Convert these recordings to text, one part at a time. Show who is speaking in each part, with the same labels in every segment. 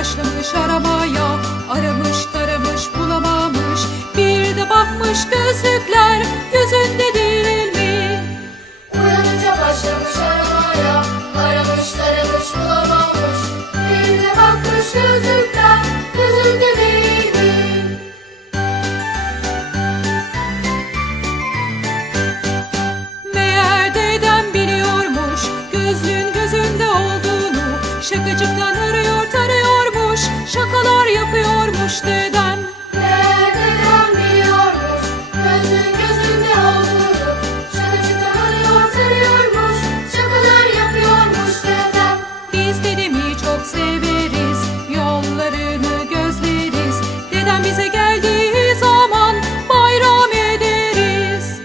Speaker 1: başlamış aramaya Aramış taramış bulamamış Bir de bakmış gözlükler yüzünde değil mi?
Speaker 2: Uyanınca başlamış aramaya Aramış taramış bulamamış Bir de bakmış gözlükler yüzünde değil mi?
Speaker 1: Meğer dedem biliyormuş Gözlüğün gözünde olduğunu Şakacıktan düştüden.
Speaker 2: Nereden biliyormuş Gözün gözünde olduğunu Şaka çıktı arıyor sarıyormuş Şakalar yapıyormuş dedem
Speaker 1: Biz dedemi çok severiz Yollarını gözleriz. Dedem bize geldiği zaman Bayram ederiz.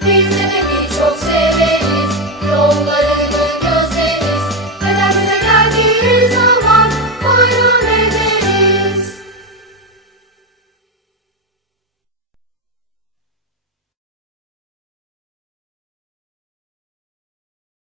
Speaker 2: Biz dedemi çok severiz Yollarını gözleriz. Dedem bize geldiği zaman Bayram ederiz.